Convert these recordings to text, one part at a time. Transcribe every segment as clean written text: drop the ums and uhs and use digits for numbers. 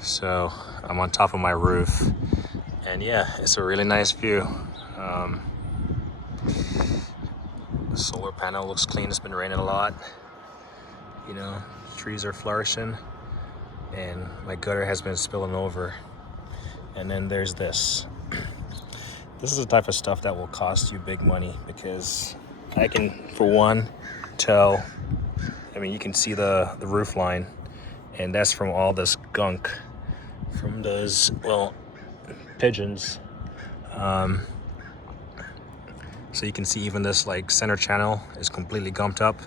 So I'm on top of my roof, and yeah, it's a really nice view. The solar panel looks clean. It's been raining a lot. You know, trees are flourishing, and my gutter has been spilling over. And then there's this. This is the type of stuff that will cost you big money, because I can, for one, tell. I mean, you can see the roof line, and that's from all this gunk from those, well, pigeons. So you can see even this like center channel is completely gumped up.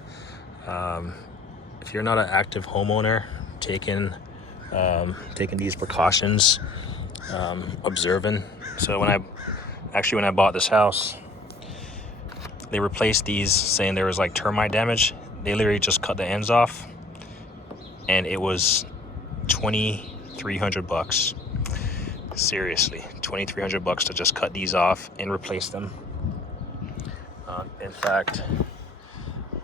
If you're not an active homeowner, taking these precautions, observing. So when I bought this house, they replaced these, saying there was like termite damage. They literally just cut the ends off, and it was $2,300. Seriously, $2,300 to just cut these off and replace them. In fact,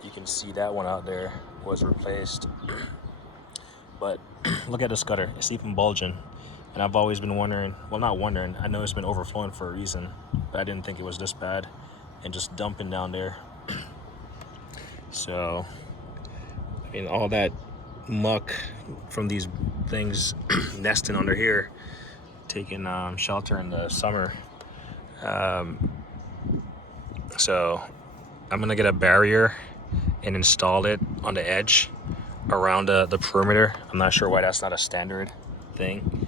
you can see that one out there was replaced. But look at this gutter, it's even bulging. And I've always been wondering, well, not wondering, I know it's been overflowing for a reason, but I didn't think it was this bad, and just dumping down there. So, I mean, all that muck from these things nesting under here, taking shelter in the summer. So I'm gonna get a barrier and install it on the edge around the perimeter. I'm not sure why that's not a standard thing.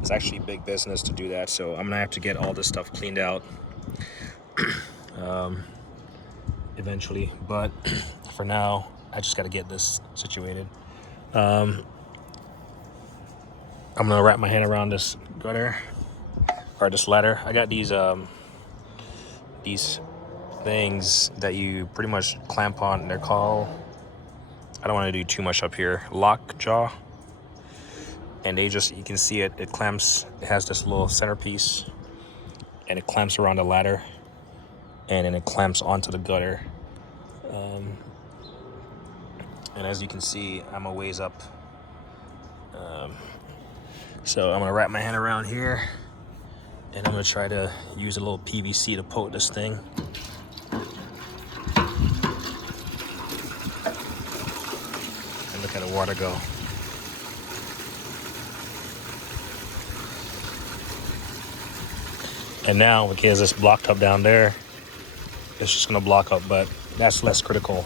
It's actually big business to do that, so I'm gonna have to get all this stuff cleaned out eventually. But for now, I just gotta get this situated. I'm gonna wrap my hand around this gutter, or this ladder. I got these things that you pretty much clamp on. They're called, I don't want to do too much up here, lockjaw. And they just, you can see it clamps. It has this little centerpiece, and it clamps around the ladder, and then it clamps onto the gutter. And as you can see, I'm a ways up. So I'm gonna wrap my hand around here, and I'm gonna try to use a little PVC to poke this thing. And look at the water go. And now, because it's blocked up down there, it's just gonna block up, but that's less critical.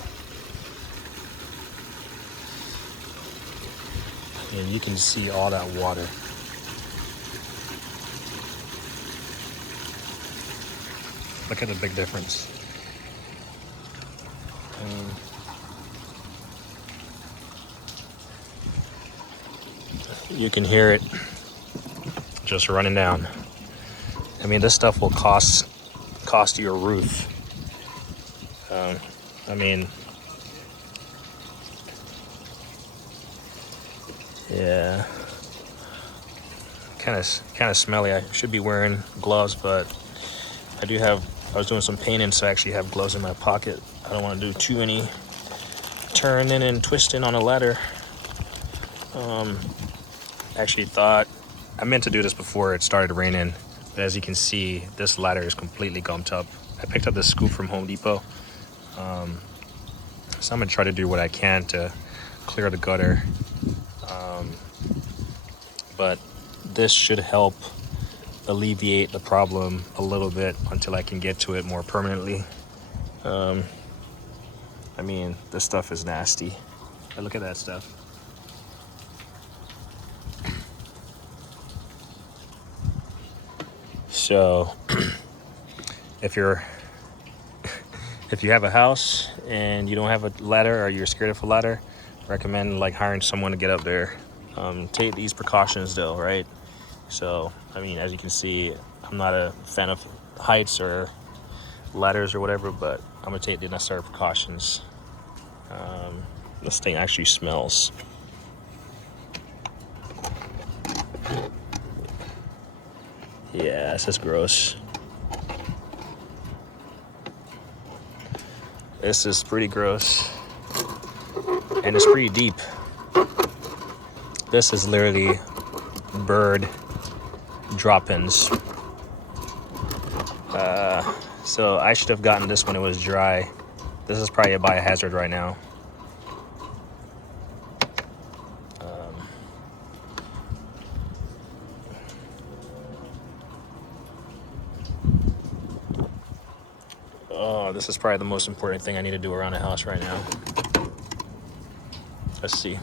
And you can see all that water. Look at the big difference. You can hear it just running down. I mean, this stuff will cost you a roof. I mean, yeah, kind of smelly. I should be wearing gloves, but I was doing some painting, so I actually have gloves in my pocket. I don't want to do too many turning and twisting on a ladder. Actually thought, I meant to do this before it started raining, but as you can see, this ladder is completely gumped up. I picked up this scoop from Home Depot. So I'm gonna try to do what I can to clear the gutter. But this should help alleviate the problem a little bit until I can get to it more permanently. I mean, this stuff is nasty. Hey, look at that stuff. So if you have a house and you don't have a ladder, or you're scared of a ladder, I recommend like hiring someone to get up there. Take these precautions though, right? So, I mean, as you can see, I'm not a fan of heights or ladders or whatever, but I'm gonna take the necessary precautions. This thing actually smells. Yeah, this is gross. This is pretty gross. And it's pretty deep. This is literally bird drop-ins. So I should have gotten this when it was dry. This is probably a biohazard right now. Oh, this is probably the most important thing I need to do around the house right now. Let's see.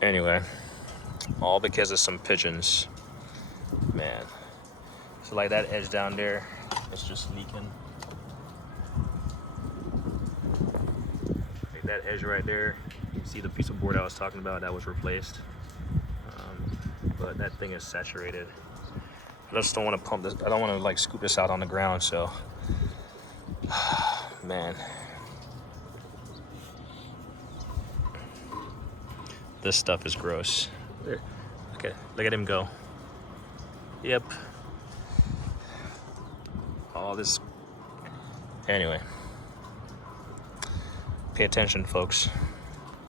Anyway, all because of some pigeons. Man. So like that edge down there, it's just leaking. Like that edge right there, you see the piece of board I was talking about that was replaced. But that thing is saturated. I just don't want to pump this. I don't want to like scoop this out on the ground. So, man, this stuff is gross. Okay, look at him go. Yep. All this. Anyway, pay attention, folks.